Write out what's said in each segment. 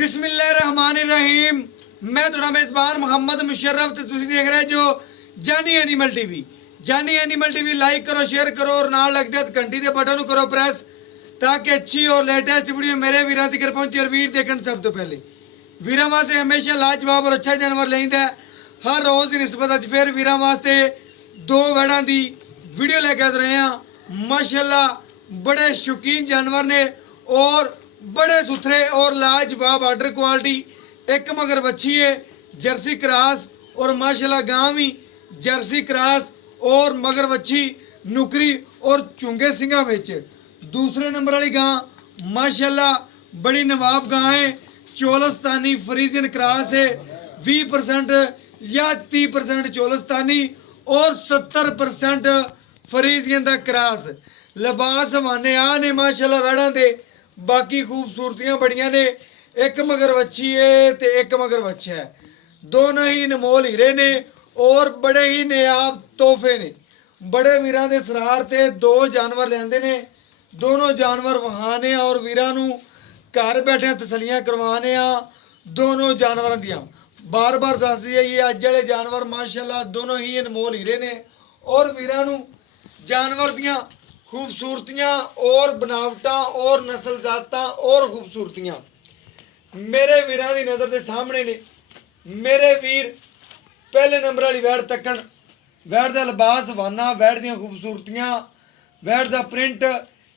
बिस्मिल्लाहिर्रहमानिर्रहीम। मैं थोड़ा मेज़बान मोहम्मद मुशर्रफ तो तुम देख रहे जो जानी एनिमल टीवी। जानी एनिमल टीवी लाइक करो, शेयर करो और नाल लग दे घंटी के बटन करो प्रेस ताकि अच्छी और लेटेस्ट वीडियो मेरे वीर तक पहुंचे। और वीर देखने सब तो पहले वीर वास्ते हमेशा लाजवाब और अच्छा जानवर लेंदा है। हर रोज़ की निस्बत अज फिर वीर वास्ते दो वैड़ा की वीडियो लेके आ रहे हैं। माशाल्लाह बड़े शौकीन जानवर ने और बड़े सुथरे और लाजवाब आर्डर क्वालिटी। एक मगर बच्ची है जर्सी क्रॉस और माशाल्लाह गांव ही जर्सी क्रॉस और मगर बच्ची नुकरी और चुंगे सिंगा विच। दूसरे नंबर वाली गां माशाल्लाह बड़ी नवाब गां है, चोलस्तानी फ्रीजियन क्रॉस है। 20% या 30% चोलस्तानी और 70% फ्रीजियन का क्रॉस। लिबास हवाने आ ने माशाल्लाह वैड़ा दे। बाकी खूबसूरतियां बड़ियां ने। एक मगर बच्ची है ते एक मगर बच्चा है। दोनों ही अनमोल हीरे ने और बड़े ही नायाब तोहफे ने। बड़े वीरां दे सरार ते दो जानवर लेंदे ने। दोनों जानवर वहाने और वीरां नू घर बैठे तसलियां करवाने आ दोनों जानवरों दियां। बार बार दस जाइए अज वाले जानवर माशाल्लाह दोनों ही अनमोल हीरे ने और वीरां नू जानवर दियां खूबसूरतियां और बनावटा और नस्ल जाता और खूबसूरतियां मेरे वीरां दी नज़र के सामने ने। मेरे वीर पहले नंबर वाली वैड़ तकन। वैड़ का लिबास हवाना, वैड़ दी खूबसूरतियां, वैड़ का प्रिंट,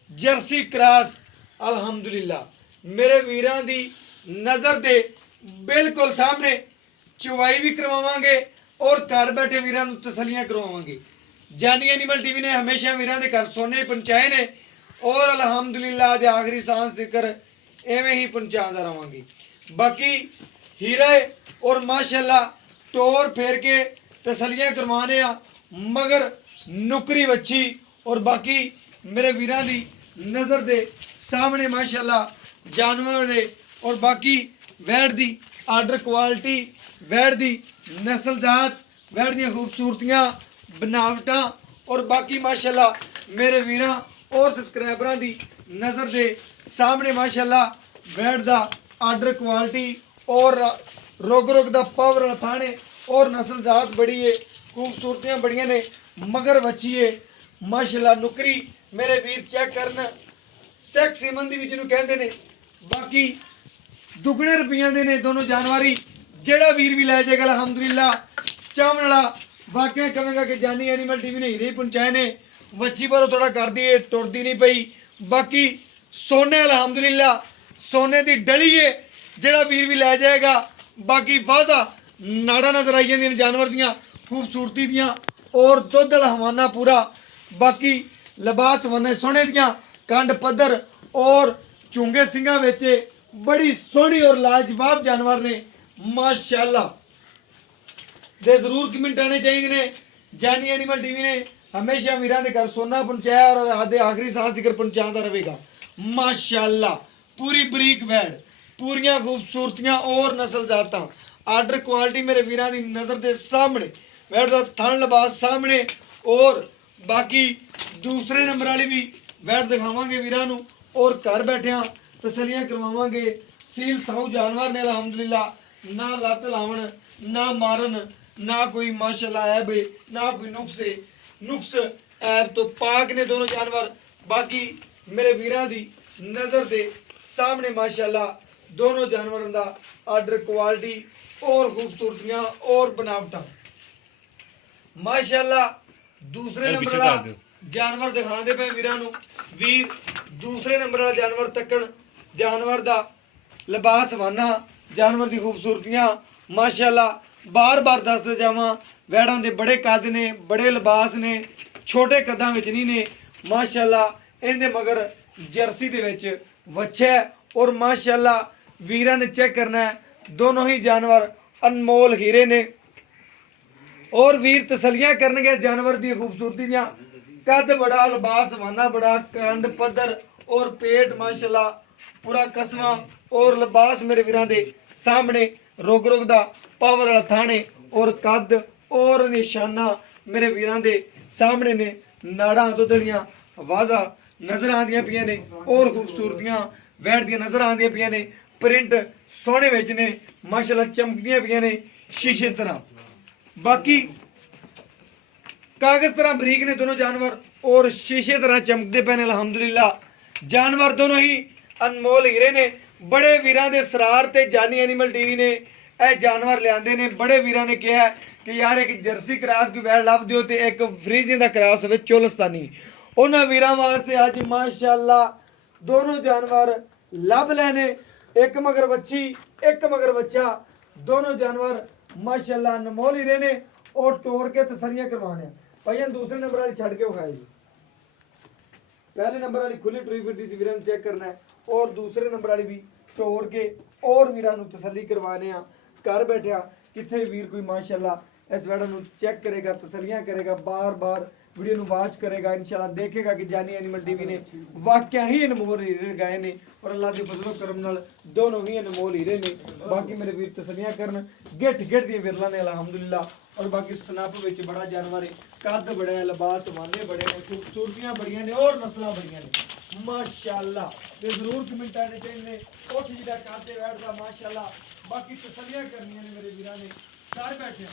जर्सी क्रॉस अल्हम्दुलिल्लाह मेरे वीरां दी नज़र दे बिल्कुल सामने। चुवाई भी करवावांगे और घर बैठे वीरां नू तसलियां करवावांगे। जानी एनिमल टीवी ने हमेशा वीरां दे घर सोने पहुंचाए ने और अल्हम्दुलिल्लाह दे आखिरी सांस तक एवें ही पहुंचाता रहांगे। बाकी हीरा और माशाल्लाह टोर फेर के तसलियां करवाने आ मगर नुकरी बच्ची और बाकी मेरे वीरां दी नज़र दे सामने माशाल्लाह जानवर ने। और बाकी वैड़ दी आर्डर क्वालिटी, वैड़ दी नस्ल जात, वैड़ दी खूबसूरतियां बनावटा और बाकी माशाल्लाह मेरे वीरां और सबसक्राइबरां दी नज़र दे सामने माशाल्लाह वैड़ दा आर्डर क्वालिटी और रोग रोग दा पावर थाने और नस्ल जात बड़ी है। खूबसूरतियां बड़ियां ने। मगर बच्ची है माशाल्लाह नुकरी मेरे वीर चेक करन सैक सीमन दी भी जिन्हों कहते ने। बाकी दुगने रुपया दे ने दोनों जानवारी। जेड़ा वीर भी लै जाएगा अल्हम्दुलिल्लाह चावल वाला वाकई कहेगा कि जानी एनिमल टीवी ने हीरे पहुंचाए ने। बच्ची पर थोड़ा कर दी है, टुरदी नहीं पई। बाकी सोने अल्हम्दुलिल्लाह सोने की डली है जेड़ा वीर भी लै जाएगा। बाकी वादा नाड़ा नजर आई जाती जानवर दियां खूबसूरती दियां और दुध वाला हवाना पूरा। बाकी लिबास हवाने सोने दियां कंड पद्धर और चुंगे सिंगा बेचे बड़ी सोहनी और लाजवाब जानवर ने माशाल्लाह दे जरूर कमेंट आने चाहिए ने। जानी एनिमल टीवी ने हमेशा वीरां दे घर सोना पहुंचाया और आधे आखिरी सांस तक पहुंचाता रहेगा माशाल्लाह। पूरी बरीक वैड़, पूरियां खूबसूरतियां और नस्ल जाता आर्डर क्वालिटी मेरे वीरां दी नज़र के सामने। वैड़ का थन लिबास सामने और बाकी दूसरे नंबर वाली भी वैड़ दिखावांगे वीरां नू और घर बैठिया तसलियां करवावांगे। सील साऊ जानवर ने अल्हम्दुलिल्लाह ना लत लावन ना मारन ना कोई माशाल्लाह ऐब ना कोई नुक्स ऐब तो पाक ने दोनों जानवर। बाकी मेरे वीरां दी नज़र दे सामने माशाल्लाह दोनों जानवरों का आर्डर क्वालिटी और खूबसूरतियां और बनावटा माशाल्लाह। दूसरे नंबर वाला जानवर दिखाते पे वीरां नू। वीर दूसरे नंबर वाला जानवर तकन। जानवर दा लिबास हवाना, जानवर दी खूबसूरतियां माशाल्लाह बार बार दसदे जावां। वैड़ां दे बड़े कद ने, बड़े लिबास ने, छोटे कदां विच नहीं ने माशाल्लाह। इहदे मगर जर्सी दे विच बच्चा है और माशाल्लाह वीरां ने चेक करना है दोनों ही जानवर अनमोल हीरे ने। और वीर तसलियां करनगे जानवर दी खूबसूरती दियां। कद बड़ा, लिबास हवाना बड़ा, कंड पद्धर और पेट माशाल्लाह पूरा कसमा और लिबास मेरे वीरां दे सामने। रोग रोग दा पावर वाला थाने और कद और निशाना मेरे वीरां दे सामने ने। नाड़ा दुधलियां वाजा नजर आंदियां पियां ने और खूबसूरतियां वैड़ दियां नजर आंदियां पियां ने। ਪ੍ਰਿੰਟ ਸੋਹਣੇ ਵਿੱਚ ਨੇ ਮਾਸ਼ਾਅੱਲਾ, ਚਮਕਦੀਆਂ ਪਈਆਂ ਨੇ ਸ਼ੀਸ਼ੇ ਤਰ੍ਹਾਂ। ਬਾਕੀ ਕਾਗਜ਼ ਤਰ੍ਹਾਂ ਬਰੀਕ ਨੇ ਦੋਨੋਂ ਜਾਨਵਰ ਔਰ ਸ਼ੀਸ਼ੇ ਤਰ੍ਹਾਂ ਚਮਕਦੇ ਪਏ ਨੇ ਅਲਹਮਦੁਲਿਲਾ। ਜਾਨਵਰ ਦੋਨੋਂ ਹੀ ਅਨਮੋਲ ਹੀਰੇ ਨੇ। ਬੜੇ ਵੀਰਾਂ ਦੇ ਸਰਾਰ ਤੇ ਜਾਨੀ ਐਨੀਮਲ ਟੀਵੀ ਨੇ ਇਹ ਜਾਨਵਰ ਲਿਆਂਦੇ ਨੇ। ਬੜੇ ਵੀਰਾਂ ਨੇ ਕਿਹਾ ਕਿ ਯਾਰ ਇੱਕ ਜਰਸੀ ਕ੍ਰਾਸ ਕੋਈ ਵੈੜ ਲੱਭ ਦਿਓ ਤੇ ਇੱਕ ਫਰੀਜ਼ਿੰਗ ਦਾ ਕ੍ਰਾਸ ਹੋਵੇ ਚੋਲਸਤਾਨੀ। ਉਹਨਾਂ ਵੀਰਾਂ ਵਾਸਤੇ ਅੱਜ ਮਾਸ਼ਾਅੱਲਾ ਦੋਨੋਂ ਜਾਨਵਰ ਲੱਭ ਲੈਣੇ। ਇੱਕ ਮਗਰ ਬੱਚੀ, ਇੱਕ ਮਗਰ ਬੱਚਾ, ਦੋਨੋਂ ਜਾਨਵਰ ਮਾਸ਼ਾਅੱਲਾ ਅਨਮੋਲ ਹੀਰੇ ਨੇ और टोर के तसलियां करवाने भाई। दूसरे नंबर वाली छड़ के विखाए जी। पहले नंबर वाली खुली टुरी फिरती सी वीरां चेक करना है और दूसरे नंबर वाली भी टोर के और वीरां नूं तसल्ली करवाने घर बैठे किथे वीर कोई माशाअल्लाह इस वैड़ा नूं चेक करेगा, तसलियां करेगा, बार बार वीडियो नूं वाच करेगा, इंशाअल्लाह देखेगा कि जानी एनिमल टीवी ने वाकया ही अनमोल हीरे लगाए ने और अल्लाह के फजलो करम नाल दोनों ही अनमोल हीरे ने। बाकी मेरे वीर तसलियां करन गिट गिट दी विरला ने अल्हम्दुलिल्लाह। और बाकी सनप विच बड़ा जानवर है, कद बड़ा है, लिबास वाने बड़े हैं, खूबसूरतियां बड़ियां ने और नस्लां बड़ियां ने माशाअल्लाह। ते जरूर कमेंट आने चाहिए उठ जिहड़ा काते बैठदा माशाअल्लाह। बाकी तसलियां करनियां ने मेरे वीरां ने घर बैठे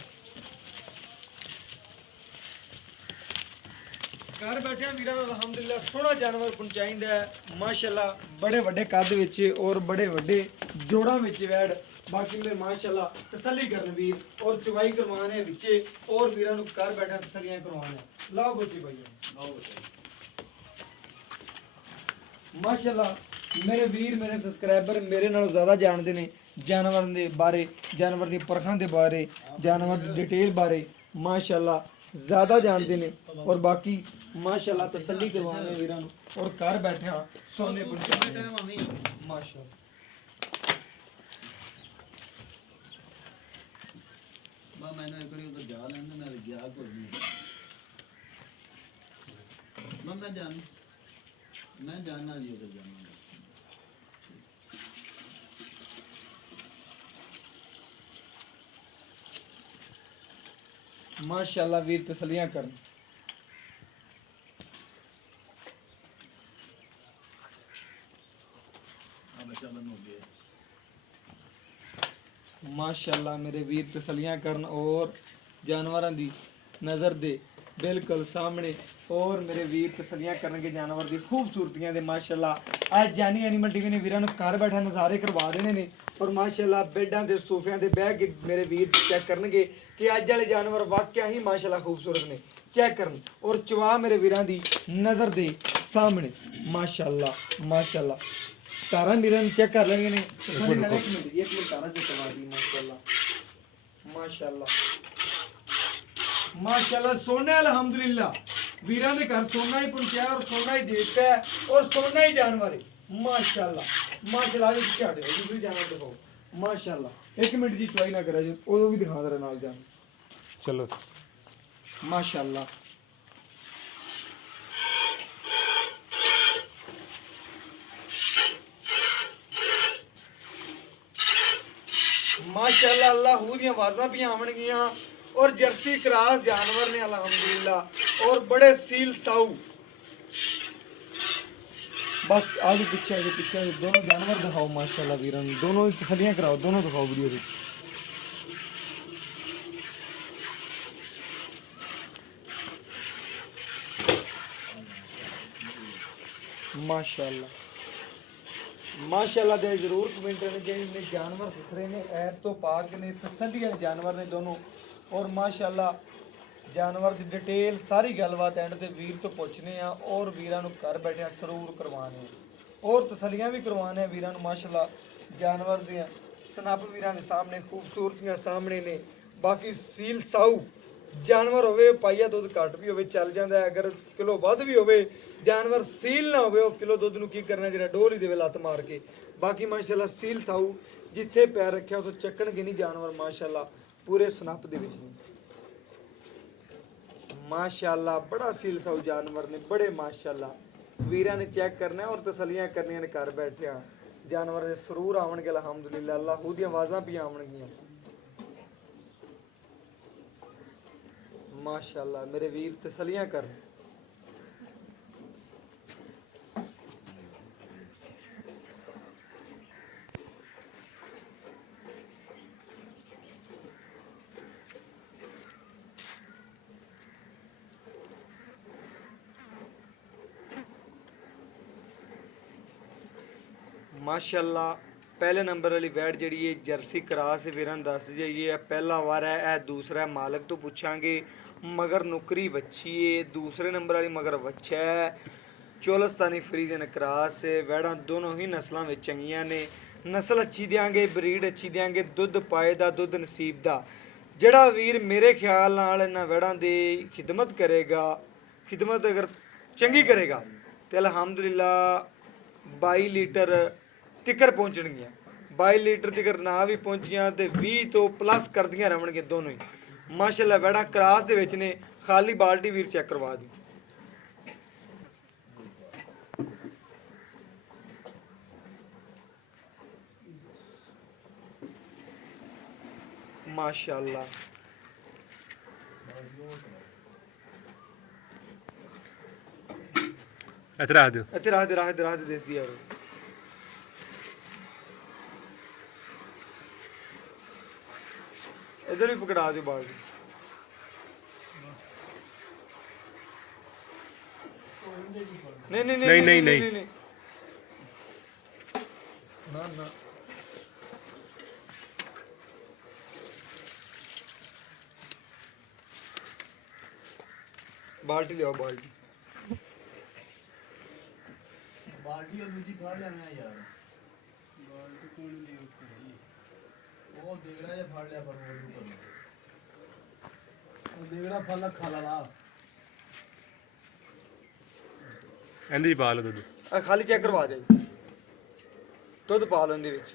घर बैठे वीरां नूं अल्हम्दुलिल्लाह सोहना जानवर पहुंचाइंदा है माशाअल्लाह। बड़े वड्डे कद विच और बड़े वड्डे जोड़ां विच वैड़। बाकी मेरे माशाअल्लाह तसल्ली करन वीर और चवाई करवाने विचे और वीरां नूं घर बैठे तसल्लियां करवाने। लाओ बच्चे भाई लाओ बच्चे माशाअल्लाह। मेरे वीर मेरे सब्सक्राइबर मेरे नालों ज़्यादा जानते ने जानवर दे बारे, जानवर दी परखां दे बारे, जानवर दी डिटेल बारे माशाअल्लाह ज़्यादा जानते ने। और बाकी माशाअल्लाह तसल्ली करवाने वीरां नूं और घर बैठे सोने पहुंचाने माशाअल्लाह। मैंने एक बार उधर जा लेने मैं गया कोई नहीं। मैं जाना जी उधर जाना। माशाअल्लाह वीर तसलियां करन। बच्चा बंद हो गया माशाअल्लाह। मेरे वीर तसलियां करन और जानवरां दी नज़र दे बिल्कुल सामने और मेरे वीर तसलियां करनगे जानवर दी खूबसूरतियां दे माशाअल्लाह। आज जानी एनिमल टीवी ने वीरां नूं घर बैठा नज़ारे करवा देने ने और माशाअल्लाह बेडां दे सोफियां दे बैठ के मेरे वीर चेक करनगे कि अज वाले जानवर वाकया ही माशाअल्लाह खूबसूरत ने। चेक करन और चवा मेरे वीरां दी नज़र दे सामने माशाअल्लाह माशाअल्लाह। तारा मीरन चेक कर लेंगे ने एक मिनट तारा चेक करवा दी माशाअल्लाह माशाअल्लाह माशाअल्लाह। सोना अल्हम्दुलिल्लाह वीरां दे घर सोना ही पहुंचा और सोना ही देता है और सोना ही जानवर है माशाअल्लाह माशाअल्लाह। जी पीछे हटे दूसरी जानवर दिखाओ माशाअल्लाह। एक मिनट जी चुआई ना करा जी उदो भी दिखा दे नाल जान चलो माशाअल्लाह। माशाअल्लाह अल्लाह दी आवाज़ां भी आवणगियां और जर्सी क्रॉस जानवर ने अल्हम्दुलिल्लाह और बड़े सील साऊ। बस आगे पीछे दोनों जानवर दिखाओ माशाअल्लाह वीरां दोनों की तसलियां कराओ दोनों दिखाओ वीडियो में माशाअल्लाह माशाअल्लाह। दे जरूर कमेंट करने चाहिए जानवर सुथरे ने ऐप तो पाक ने तसल्ली जानवर ने दोनों और माशाअल्लाह जानवर की डिटेल सारी गलबात एंड ते वीर तो पूछने और वीरां नूं घर बैठे सरूर करवाने और तसलियां भी करवाने वीरां नूं माशाअल्लाह। जानवर दी सनप वीरां दे सामने खूबसूरतियां सामने ने। बाकी सील साऊ जानवर होवे पाइया दुध घट भी होवे चल जाता है, अगर किलो वध भी होवे जानवर सील ना होवे किलो दुध नूं की करना जरा डोल ही देवे लत मार के। बाकी माशाअल्लाह सील साऊ जिथे पैर रखिया उतो चक्कणगे नहीं जानवर माशाअल्लाह पूरे सनप दे विच माशाअल्लाह। बड़ा सील साऊ जानवर ने बड़े माशाअल्लाह। वीरां ने चेक करना और तसलियां करनियां ने घर बैठे जानवर दे सरूर आवणगे अल्हम्दुलिल्लाह। अल्लाह दी आवाज़ां भी आवणगियां माशाअल्लाह। मेरे वीर तसलियां कर माशाल्लाह पहले नंबर वाली वैट जी है जर्सी क्रास वीरां दस जाइए यह पहला वार है यह दूसरा है मालक तो पूछांगे मगर नुकरी बच्ची है दूसरे नंबर वाली मगर बच्चा है चोलस्तानी फ्रीजन क्रास है वैड़ा दोनों ही नस्लों में चंगियां ने नस्ल अच्छी देंगे ब्रीड अच्छी देंगे दुध पाए दा दुध नसीब दा ਜਿਹੜਾ ਵੀਰ ਮੇਰੇ ਖਿਆਲ ਨਾਲ ਇਹਨਾਂ ਵੜਾਂ ਦੀ ਖਿਦਮਤ ਕਰੇਗਾ ਖਿਦਮਤ ਅਗਰ ਚੰਗੀ ਕਰੇਗਾ ਤੇ ਅਲਹਮਦੁਲਿਲਾ 22 ਲੀਟਰ ਤਿੱਕਰ ਪਹੁੰਚਣਗੀਆਂ 22 ਲੀਟਰ ਤਿੱਕਰ ਨਾ ਵੀ ਪਹੁੰਚੀਆਂ ਤੇ 20 ਤੋਂ ਪਲੱਸ ਕਰਦੀਆਂ ਰਹਿਣਗੇ ਦੋਨੋਂ ਹੀ ਮਾਸ਼ਾਅੱਲਾ ਵੜਾ ਕਰਾਸ ਦੇ ਵਿੱਚ ਨੇ ਖਾਲੀ ਬਾਲਟੀ ਵੀਰ ਚੈੱਕ ਕਰਵਾ ਦਿਓ माशाल्लाह इधर आ दो राह दे देस दिया इधर भी पकड़ा दो बाल्टी नहीं ना ना बाल्टी ले आओ बाल्टी बाल्टी और दूसरी खा लेना है यार बाल्टी कौन ली वो देगड़ा या फाड़ लिया पर वो कर वो देगड़ा फल खा ला एंदी पा लो दुध आ खाली चेक करवा दे दुध पा लो इंदे विच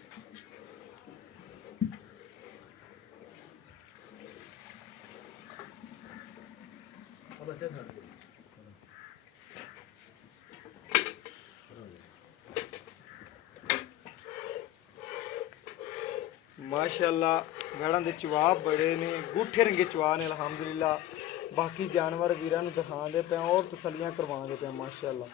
बच्चा छड़ दे माशाल्लाह वैड़ां दे चवा बड़े ने गुठे रंगे चवा ने अल्हम्दुलिल्लाह बाकी जानवर वीरां नूं दिखांदे पे और तसल्लियां करवांदे पे माशाल्लाह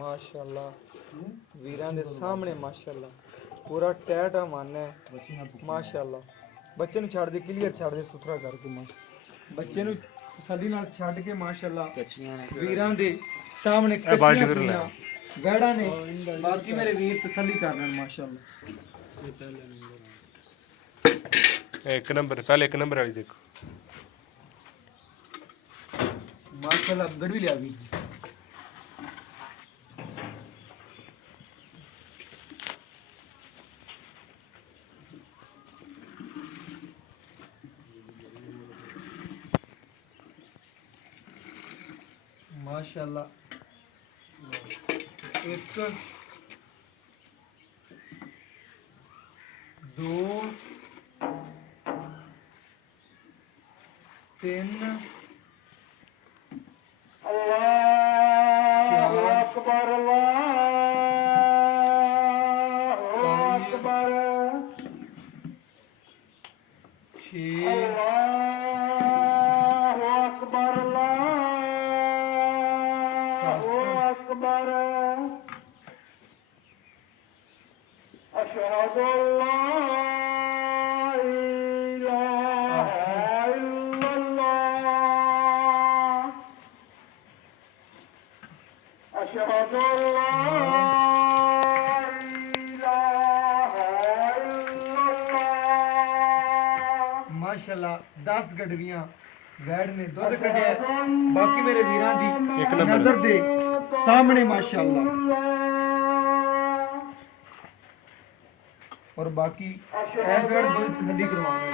माशाल्लाह वीरां दे सामने माशाल्लाह पूरा टैटा मन है माशाल्लाह बच्चे नूं छड़ दे क्लियर छड़ दे सुथरा करके बच्चे नूं तसल्ली नाल छड़ के माशाल्लाह वीरां दे सामने कच्चियां वैड़ा ने बाकी मेरे वीर तसल्ली कर लेन माशाल्लाह एक नंबर पहले एक नंबर वाली देखो माशाल्लाह गड़वी लिया वीर माशाल्लाह एक दो तीन अल्लाह अकबर माशाल्लाह 10 गडवियां वैड़ ने दुध कढ़िया बाकी मेरे वीरां दी एक नंबर नजर दे सामने माशाल्लाह और बाकी ऐस वैड़ दुध तसल्ली करवाने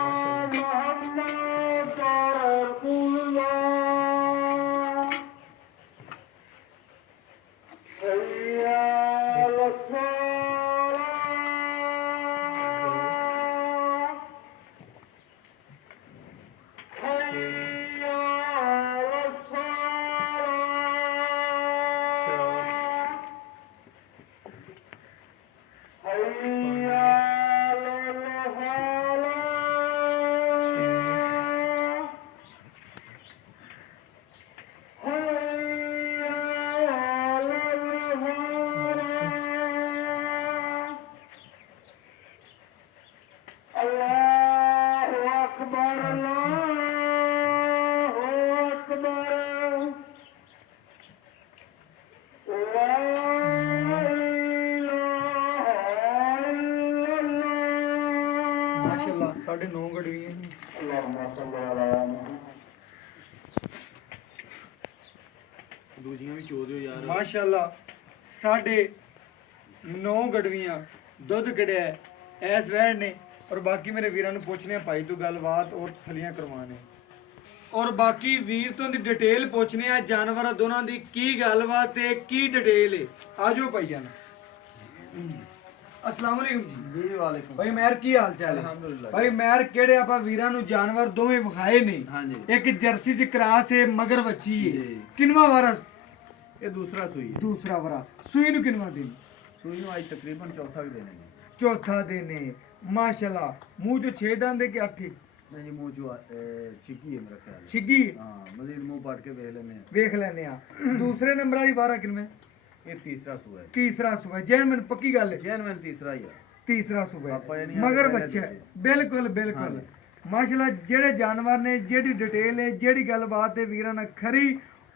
ਮਾਸ਼ਾਅੱਲਾ 9.5 ਗੜਵੀਆਂ ਜੀ ਦੂਜੀਆਂ ਵੀ ਚੋ ਦਿਓ ਯਾਰ ਮਾਸ਼ਾਅੱਲਾ 9.5 ਗੜਵੀਆਂ ਦੁੱਧ ਕੜਿਆ ਐਸ ਵੈੜ ਨੇ। ਔਰ ਬਾਕੀ ਮੇਰੇ ਵੀਰਾਂ ਨੂੰ ਪੁੱਛਨੇ ਆ ਭਾਈ ਤੋਂ ਗੱਲਬਾਤ ਔਰ ਤਸੱਲੀਆਂ ਕਰਵਾਣੇ ਔਰ ਬਾਕੀ ਵੀਰ ਤੋਂ ਦੀ ਡਿਟੇਲ ਪੁੱਛਨੇ ਆ ਜਾਨਵਰਾਂ ਦੋਨਾਂ ਦੀ ਕੀ ਗੱਲਬਾਤ ਤੇ ਕੀ ਡਿਟੇਲ ਹੈ। ਆਜੋ ਭਾਈ ਜਾਨ अस्सलाम वालेकुम जी ਜੀ ਵਾਲੇਕੁਮ भाई मेहर की हाल चाल है अल्हम्दुलिल्लाह भाई मेहर केड़े आपा वीरां नु जानवर दोवें विखाए ने ਹਾਂਜੀ एक जर्सी च क्रास है मगर बच्ची है जी। किनवा वारा ਇਹ ਦੂਸਰਾ ਸੂਈ ਹੈ दूसरा वारा सुई नु किनवा दिन ਸੂਈ ਨੂੰ ਅੱਜ ਤਕਰੀਬਨ ਚੌਥਾ ਵੀ ਦੇਣੇ ਨੇ चौथा दिन है माशाल्लाह मुंह जो 6 दांत है कि 8 ਨਹੀਂ ਜੀ ਮੂੰਹ ਚੋਂ ਛਿੱਕੀ ਹੈ ਮੇਰਾ ਖਿਆਲ छिगी ਹਾਂ ਮਜ਼ੀਦ ਮੂੰਹ ਪਾੜ ਕੇ ਵੇਖ ਲੈਨੇ ਆ देख लेने आ दूसरे नंबर वाली वारा किनवे ਇਹ ਤੀਸਰਾ ਸੂਆ ਹੈ तीसरा सुबह जैन पक्की गल है ਜੈਨੂਅਨ ਤੀਸਰਾ ਹੀ ਹੈ तीसरा सुबह पापा ये नहीं मगर आते बच्चे पहले बिल्कुल बिल्कुल माशाल्लाह जेड़े जानवर ने जेड़ी डिटेल है जेड़ी गलबात है वीरां नाल खरी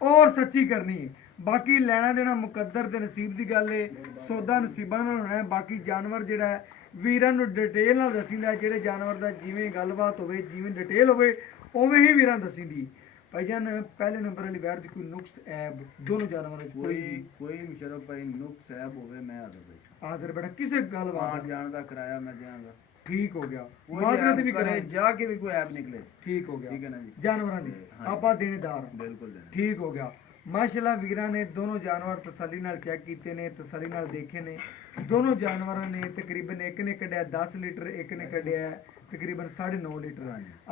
और सच्ची करनी है बाकी लेना देना मुकद्दर ते नसीब दी गल है सौदा नसीबां नाल होना है बाकी जानवर जेड़ा है वीरां नूं डिटेल नाल दसींदा जेड़े जानवर दा जिवें गलबात होवे जिवें डिटेल होवे उवें ही वीरां दसींदी भाईजान पहले नंबर वाली बैठ दी कोई नुक्स ऐब दोनों जानवरों च कोई ਕੋਈ ਮੁਸ਼ਰਫ ਭਾਈ ਨੁਕਸ ਐਬ ਹੋਵੇ ਮੈਂ ਹਾਜ਼ਰ ਬੈਠਾ हाजिर बेटा किसे ਆਉਣ गलबात ਜਾਣ ਦਾ ਕਿਰਾਇਆ ਮੈਂ ਦਿਆਂਗਾ ठीक हो गया ਕੋਈ माजरत ऐब भी करे, करे ਜਾ ਕੇ ਵੀ ਕੋਈ ਐਬ ਨਿਕਲੇ ठीक हो गया ਠੀਕ ਹੈ ਨਾ ਜੀ जानवरां दी हाँ। आपा देनेदार ਬਿਲकुਲ ਦੇਣਾ ठीक हो गया माशाल्लाह वीरां ने दोनों जानवर तसल्ली नाल चेक कीते ने तसल्ली नाल देखे ने दोनों जानवरां ने तकरीबन एक ने कढ़िया 10 लीटर एक ने कढ़िया तकरीबन 9.5 लीटर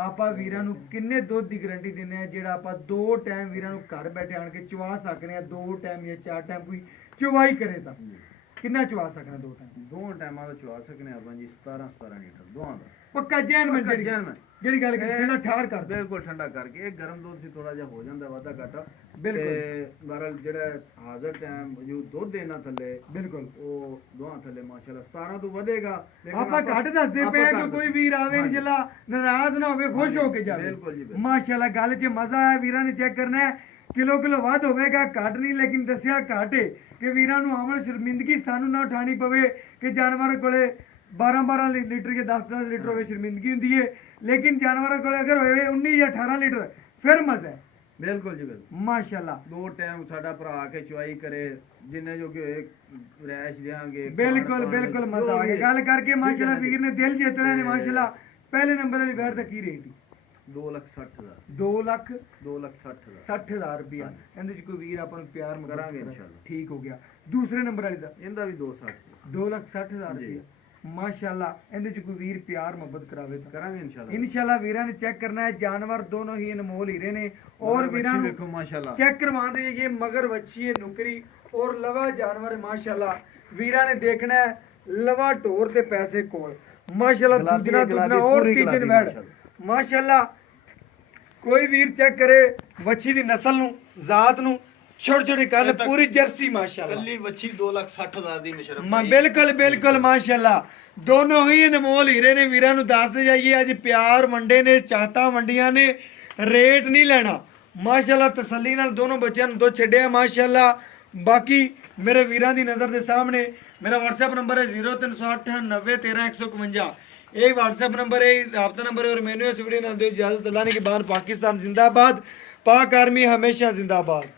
आपा वीरां नूं किन्ने दुध दी गारंटी दिंदे आ जेड़ा आपा 2 टाइम वीरां नूं घर बैठे आण के चवा सकने आ 2 टाइम या 4 टाइम कोई चवाई करे तां किन्ना चवा सकना 2 टाइम ਦੋ ਟਾਈਮਾਂ ਦਾ ਚਵਾ ਸਕਨੇ ਆਪਾਂ ਜੀ 17 ਲੀਟਰ ਦੋਹਾਂ ਦਾ पक्का जैन में ਪੱਕਾ ਜੈਨ ਮੈਂ जेड़ी गल की ठंडा ठहर कर दे ਬਿਲकुਲ ਠੰਡਾ ਕਰਕੇ ਇਹ ਗਰਮ ਦੁੱਧ ਸੀ ਥੋੜਾ ਜਿਹਾ ਹੋ ਜਾਂਦਾ ਵਾਧਾ ਘਾਟਾ ਬਿਲਕੁਲ। ਤੇ ਬਹਰਹਾਲ ਜਿਹੜਾ ਹਾਜ਼ਰ ਟਾਈਮ ਜੋ ਦੁੱਧ ਦੇਣਾ ਥੱਲੇ बिल्कुल ਉਹ ਦੋਹਾਂ ਥੱਲੇ ਮਾਸ਼ਾਅੱਲਾ 17 ਤੋਂ ਵਧੇਗਾ ਲੇਕਿਨ ਆਪਾਂ ਘੱਟ ਦੱਸਦੇ ਆਪਾਂ ਪਏ ਕਿ ਘੱਟ ਕੋਈ ਵੀਰ ਆਵੇ ਹਾਂਜੀ। ਜਿਹੜਾ ਨਾਰਾਜ਼ ਨਾ ਹੋਵੇ ਖੁਸ਼ ਹੋ ਕੇ ਜਾਵੇ ਬਿਲकुल ਜੀ, ਬਿਲकुल। ਮਾਸ਼ਾਅੱਲਾ ਗੱਲ 'ਚ ਮਜ਼ਾ ਹੈ ਵੀਰਾਂ ਨੇ ਚੈੱਕ ਕਰਨਾ ਹੈ ਕਿਲੋ ਵੱਧ ਹੋਵੇਗਾ ਘੱਟ ਨਹੀਂ ਲੇਕਿਨ ਦੱਸਿਆ ਘੱਟ ਹੈ ਕਿ ਵੀਰਾਂ ਨੂੰ ਆਮਣ ਸ਼ਰਮਿੰਦਗੀ ਸਾਨੂੰ ਨਾ ਉਠਾਣੀ ਪਵੇ ਕਿ ਜਾਨਵਰ ਕੋਲੇ 12 ਲੀਟਰ ਕੇ 10 ਲੀਟਰ ਹੋਵੇ ਸ਼ਰਮਿੰਦਗੀ ਹੁੰਦੀ ਹੈ ਲੇਕਿਨ ਜਾਨਵਰਾਂ ਕੋਲੇ ਅਗਰ ਹੋਵੇ 19 ਜਾਂ 18 ਲੀਟਰ ਫਿਰ ਮਜ਼ਾ ਹੈ ਬਿਲकुल ਜੀ ਬਿਲकुल ਮਾਸ਼ਾਅੱਲਾ ਦੋ ਟਾਈਮ ਸਾਡਾ ਭਰਾ ਆ ਕੇ ਚੁਆਈ ਕਰੇ ਜਿੰਨੇ ਜੋ ਕਿ ਹੋਏ ਰੈਸ਼ ਦੇਾਂਗੇ ਬਿਲਕੁਲ ਬਿਲਕੁਲ ਮਜ਼ਾ ਆ ਗਿਆ ਗੱਲ ਕਰਕੇ ਮਾਸ਼ਾਅੱਲਾ ਵੀਰ ਨੇ ਦਿਲ ਜਿੱਤ ਲਿਆ ਨੇ ਮਾਸ਼ਾਅੱਲਾ ਪਹਿਲੇ ਨੰਬਰ ਵਾਲੀ ਬੈਠ ਦਾ ਕੀ ਰੇਟ ਸੀ 2,60,000 2,60,000 ਰੁਪਇਆ ਇਹਦੇ ਚ ਕੋਈ ਵੀਰ ਆਪਾਂ ਨੂੰ ਪਿਆਰ ਮੁਹੱਬਤ ਕਰਾਂਗੇ ਕਰੇ। ਇੰਸ਼ਾਅੱਲਾ। ਠੀਕ ਹੋ ਗਿਆ ਦੂਸਰੇ ਨੰਬਰ ਵਾਲੀ ਦਾ ਇਹਦਾ ਵੀ 2,60,000 2,60,000 ਜੀ। ਰੁਪਇਆ ਮਾਸ਼ਾਅੱਲਾ ਇਹਦੇ ਚ ਕੋਈ ਵੀਰ ਪਿਆਰ ਮੁਹੱਬਤ ਕਰਾਵੇ ਤਾਂ ਕਰਾਂਗੇ ਇਨਸ਼ਾਅੱਲਾ ਇਨਸ਼ਾਅੱਲਾ ਵੀਰਾਂ ਨੇ ਚੈੱਕ ਕਰਨਾ ਹੈ ਜਾਨਵਰ ਦੋਨੋਂ ਹੀ ਅਨਮੋਲ ਹੀਰੇ ਨੇ और ਵੀਰਾਂ ਨੂੰ ਵੇਖੋ ਮਾਸ਼ਾਅੱਲਾ चेक करवाते हैं ये मगर बच्ची है नुकरी और लवा जानवर है माशाल्लाह वीरा ने देखना है लवा टोर ते पैसे कोल माशाल्लाह गुलाबी दूधना है, गुलाबी, दूधना और पूरी तीजन गुलाबी, बैठ माशाल्लाह कोई वीर चेक करे बच्ची दी नस्ल नु जात नु छोटे छोटे कान पूरी जर्सी माशाल्लाह ਕੱਲੀ ਵੱਛੀ 2,60,000 ਦੀ ਮੁਸ਼ਰਫ बिल्कुल बिल्कुल माशाल्लाह दोनों ही अनमोल हीरे ने वीरा नु दसदे जाइए अज प्यार वंडे ने चाहता वंडियां ने रेट नहीं लेना माशाल्लाह तसल्ली नाल दोनों बच्चों दो छड्डिया माशाल्लाह बाकी मेरे वीरां दी नज़र दे सामने मेरा व्हाट्सएप नंबर है 0308 90 13 151 यही व्हाट्सएप नंबर है राब्ता नंबर है और मैंने इस वीडियो नाल दो इजाजत अल्लाह ने के बाद पाकिस्तान जिंदाबाद पाक आर्मी हमेशा जिंदाबाद।